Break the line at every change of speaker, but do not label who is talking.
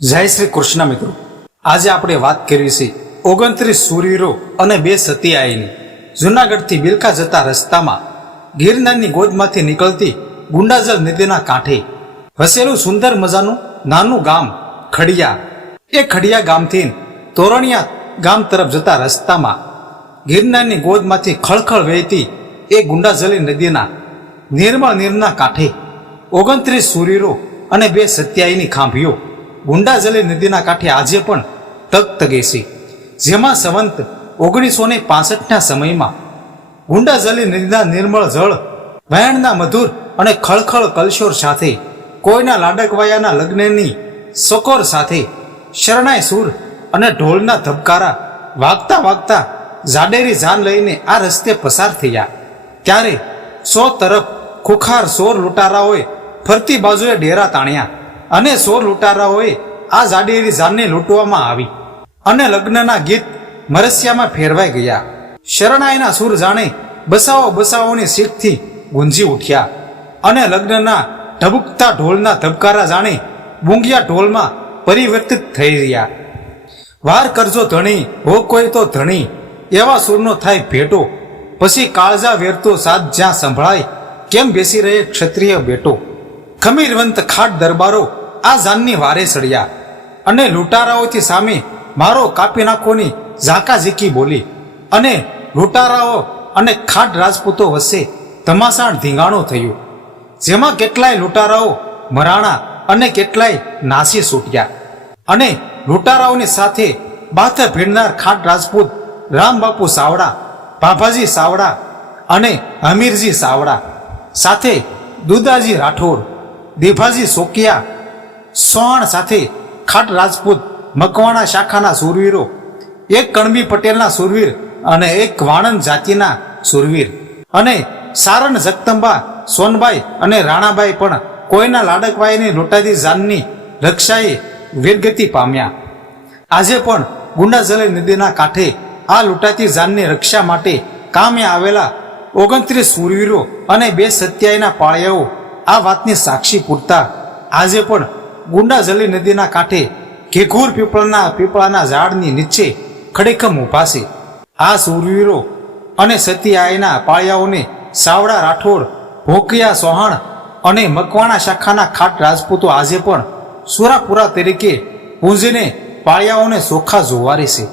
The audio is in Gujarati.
જય શ્રી કૃષ્ણ મિત્રો. આજે આપણે વાત કરવી છે ઓગણત્રીસ સૂર્યરો અને બે સતિયાઈની જુનાગઢથી બિલકા જતા રસ્તામાં ગિરનારની ગોદમાંથી નીકળતી ગુંડાજલ નદીના કાંઠે વસેલું સુંદર મજાનું નાનું ગામ ખડિયા. એ ખડિયા ગામથી તોરણિયા ગામ તરફ જતા રસ્તામાં ગિરનારની ગોદમાંથી ખળખળ વહેતી એ ગુંડાજલી નદીના નિર્મળ નીરના કાંઠે ઓગણત્રીસ સૂર્યરો અને બે સત્યાઈની ખાંભીઓ ગુંડાજલી નદીના કાંઠે આજે પણ તગતગે છે. જેમાં સંવંત ઓગણીસો ને પાસઠના સમયમાં ગુંડાજલી નદીના નિર્મળ જળ વહેણના મધુર અને ખળખળ કલશોર સાથે કોઈના લાડકવાયાના લગ્નની સકોર સાથે શરણાઈ સૂર અને ઢોલના ધબકારા વાગતા વાગતા જાડેરી જાન લઈને આ રસ્તે પસાર થયા. ત્યારે સો તરફ ખુખાર સોર લૂંટારાઓએ ફરતી બાજુએ ડેરા તાણ્યા. અને સો લૂંટારાઓએ આ જાડેરી જાનને લૂંટવામાં આવી. અને લગ્નના ગીત મરસિયામાં ફેરવાઈ ગયા. શરણાઈના સૂર જાણે બસાવો બસાવોની શીખથી ગુંજી ઉઠ્યા. અને લગ્નના ઢબુકતા ઢોલના ધબકારા જાણે બુંગિયા ઢોલમાં પરિવર્તિત થઈ રહ્યા. વાર કરજો ધણી, હો કોઈ તો ધણી, એવા સૂરનો થાય ભેટો. પછી કાળજા વેરતો સાથ જ્યાં સંભળાય, કેમ બેસી રહે ક્ષત્રિય બેટો. ખમીરવંત ખાટ દરબારો આ જાનની વારે ચડ્યા અને લૂંટારાઓથી સામે મારો કાપી નાખોની ઝાંકા ઝીકી બોલી, અને લૂંટારાઓ અને ખાટ રાજપૂતો વચ્ચે ધમાસાણ ધીંગાણું થયું, જેમાં કેટલાય લૂંટારાઓ મરાણા અને કેટલાય નાસી છૂટ્યા અને લૂંટારાઓની સાથે બાથ ભીડનાર ખાટ રાજપૂત રામબાપુ સાવડા ભાભાજી સાવડા અને હમીરજી સાવડા, સાથે દુદાજી રાઠોડ, દેભાજી સોકિયા સોહણ સાથે ખાટ રાજપૂત, મકવાણા શાખાના સુરવીરો, એક કણબી પટેલના સુરવીર અને એક વાણંદ જાતિના સુરવીર. અને સારણ જગતંબા સોનબાઈ અને રાણાબાઈ પણ કોઈના લાડકબાઈની લૂંટાતી જાનની રક્ષાએ વીરગતિ પામ્યા. આજે પણ ગુંડાજલે નદીના કાંઠે આ લૂંટાતી જાનની રક્ષા માટે કામે આવેલા ઓગણત્રીસ સુરવીરો અને બે સત્યાઈના પાળિયાઓ આ વાતની સાક્ષી પૂરતા. આજે પણ ગુંડાજલી નદીના કાંઠે ઘેઘૂર પીપળના પીપળાના ઝાડની નીચે ખડેખમ છે. આ સૂરવીરો અને સતીઆયના પાળિયાઓને સાવડા રાઠોડ, ભોકિયા સોહાણ અને મકવાણા શાખાના ખાટ રાજપૂતો આજે પણ સુરાપુરા તરીકે પૂંજીને પાળિયાઓને ચોખ્ખા જોવારે છે.